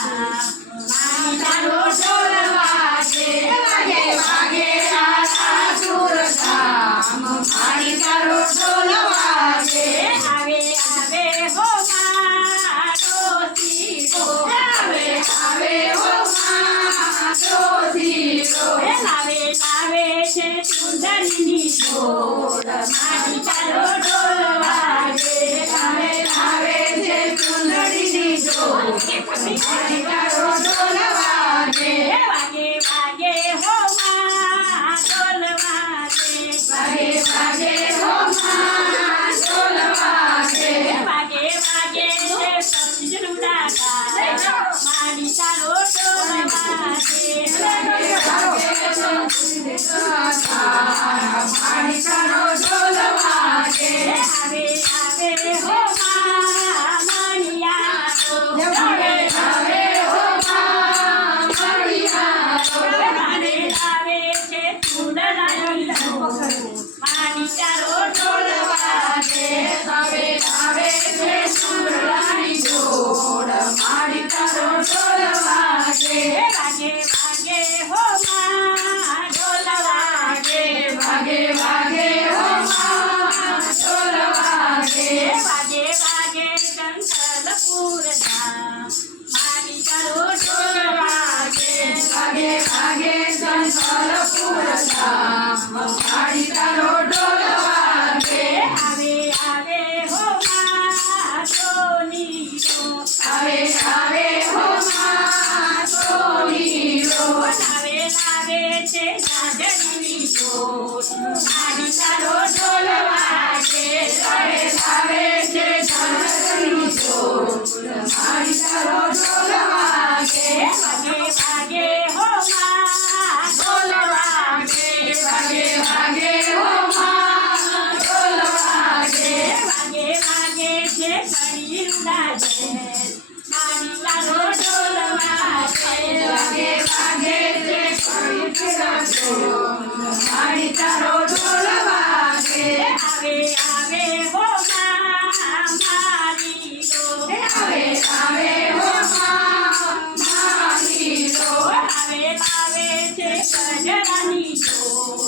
મારી તારો ઢોલ વાગે વાગે વાગે રાધા સુરધામ મારી તારો ઢોલ વાગે આવે આવે હો માં ડોસીરો આવે આવે હો માં ડોસીરો લાવે લાવે છે સુંદરીની ઢોલ મારી તારો ઢોલ વાગે લાવે લાવે છે સુંદરીની ઢોલ મારી તારો ઢોલ વાગે વાગે વાગે હો માં ઢોલ વાગે વાગે વાગે હો માં ઢોલ વાગે વાગે વાગે છે સજનું દાદા મારી તારો ઢોલ વાગે વાગે વાગે મારી તારો ઢોલ વાગે આવે આવે હો માં મણિયારો આવે આવે હો માં મણિયારો મારે આવે છે સુંદરાની મારી તારો ઢોલ વાગે આવે આવે છે સુંદરાની ઢોલ મારી તારો ઢોલ વાગે વાગે વાગે હો માં ઢોલ વાગે વાગે વાગે હો માં ઢોલ વાગે વાગે વાગે કંસલપુર ધામ મારી તારો ઢોલ વાગે વાગે વાગે કંસલપુર ધામ મારી તારો ઢોલ વાગે આવે આવે હો માં સોનીરો આવે આવે હો માં સોનીરો લાવે લાવે છે ગાજરની ઢોલ મારી તારો ઢોલ વાગે લાવે લાવે છે ગાજરની ઢોલ મારી તારો ઢોલ વાગે વાગે વાગે હો માં ઢોલ વાગે વાગે વાગે હો માં ઢોલ વાગે વાગે વાગે છે શરીરના જેલ મારી તારો ઢોલ વાગે વાગે વાગે છે શરીરના ઢોલ મારી તારો ઢોલ વાગે આવે આવે હો માં મારી ઢોલ આવે આવે હો માં મારી ઢોલ આવે આવે છે ગજરાની ઢોલ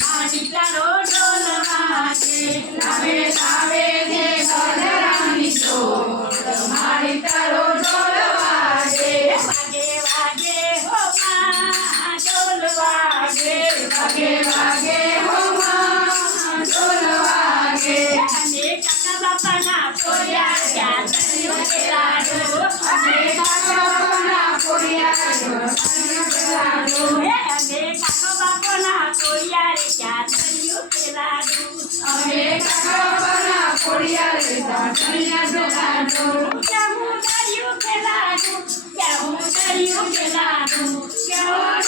મારી તારો ઢોલ વાગે આવે આવે છે ગજરાની ઢોલ મારી તારો ઢોલ વાગે વાગે વાગે હો માં ઢોલ વાગે વાગે વાગે હો માં ઢોલ વાગે અને કાકા બાપાના કોરિયા ક્યાં તર્યો લાડો અને કાકા બાપાના કોરિયા લાડો અને કાકા બાપાના કોરિયા ક્યાં તર્યો લાડો